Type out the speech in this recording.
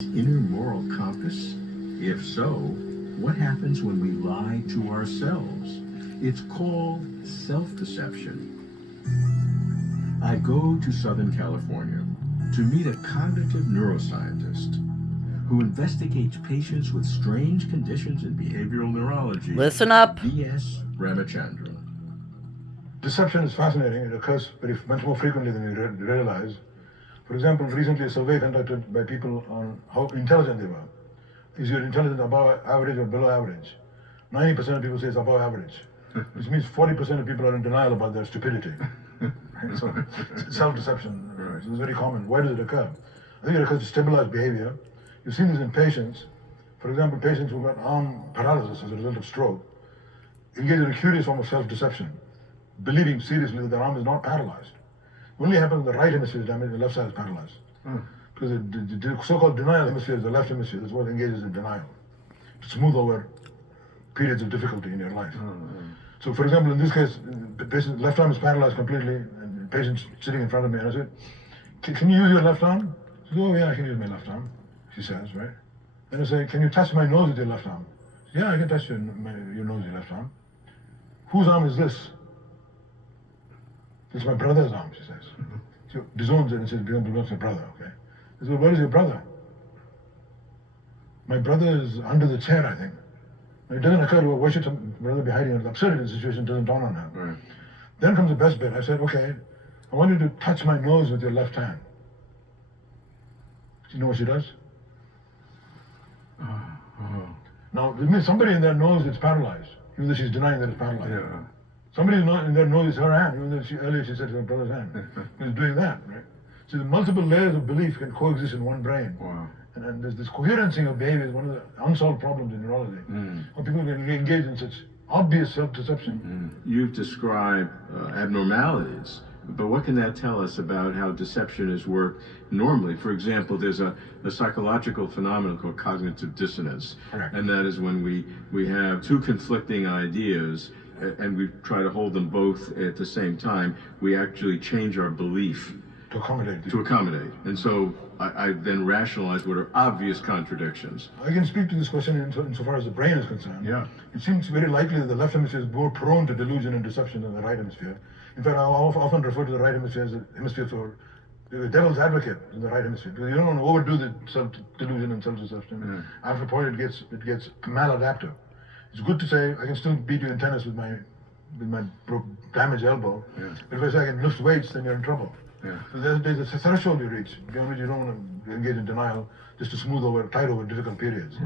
Inner moral compass? If so, what happens when we lie to ourselves? It's called self-deception. I go to Southern California to meet a cognitive neuroscientist who investigates patients with strange conditions in behavioral neurology. Listen up. V.S. Ramachandran. Deception is fascinating. It occurs much more frequently than we realize. For example, recently a survey conducted by people on how intelligent they were. Is your intelligence above average or below average? 90% of people say it's above average, which means 40% of people are in denial about their stupidity. Right? So self-deception is very common. Why does it occur? I think it occurs to stabilize behavior. You've seen this in patients. For example, patients who got arm paralysis as a result of stroke engage in a curious form of self-deception, believing seriously that their arm is not paralyzed. It only happens when the right hemisphere is damaged, the left side is paralyzed. Because the so-called denial hemisphere is the left hemisphere. That's what engages in denial, to smooth over periods of difficulty in your life. So, for example, in this case, the patient's left arm is paralyzed completely, and the patient's sitting in front of me, and I said, "Can you use your left arm?" She says, "Oh yeah, I can use my left arm," she says, right? Then I say, "Can you touch my nose with your left arm?" She says, "Yeah, I can touch your nose with your left arm." "Whose arm is this?" "It's my brother's arm," she says. She disowns it and says, "Belongs to my brother," okay? I said, "Well, where is your brother?" "My brother is under the chair, I think." It doesn't occur to her, why should some brother be hiding? The absurdity of the situation doesn't dawn on her. Right. Then comes the best bit. I said, "Okay, I want you to touch my nose with your left hand." Do you know what she does? Now, it means somebody in there knows it's paralyzed, even though she's denying that it's paralyzed. Yeah. Somebody in there knows it's her hand, even though earlier she said it's her brother's hand. She's doing that, right? So the multiple layers of belief can coexist in one brain. Wow. And there's this coherencing of behavior is one of the unsolved problems in neurology. How people can engage in such obvious self-deception. You've described abnormalities, but what can that tell us about how deception is worked normally? For example, there's a psychological phenomenon called cognitive dissonance. Correct. And that is when we have two conflicting ideas and we try to hold them both at the same time, we actually change our belief To accommodate. to accommodate. And so I then rationalize what are obvious contradictions. I can speak to this question insofar as the brain is concerned. Yeah. It seems very likely that the left hemisphere is more prone to delusion and deception than the right hemisphere. In fact, I often refer to the right hemisphere as the hemisphere for the devil's advocate in the right hemisphere, because you don't want to overdo the self-delusion and self-deception. After a point, it gets maladaptive. It's good to say, I can still beat you in tennis with my damaged elbow, but if I say I can lift weights, then you're in trouble. So there's a threshold you reach beyond which you don't want to engage in denial just to tide over difficult periods.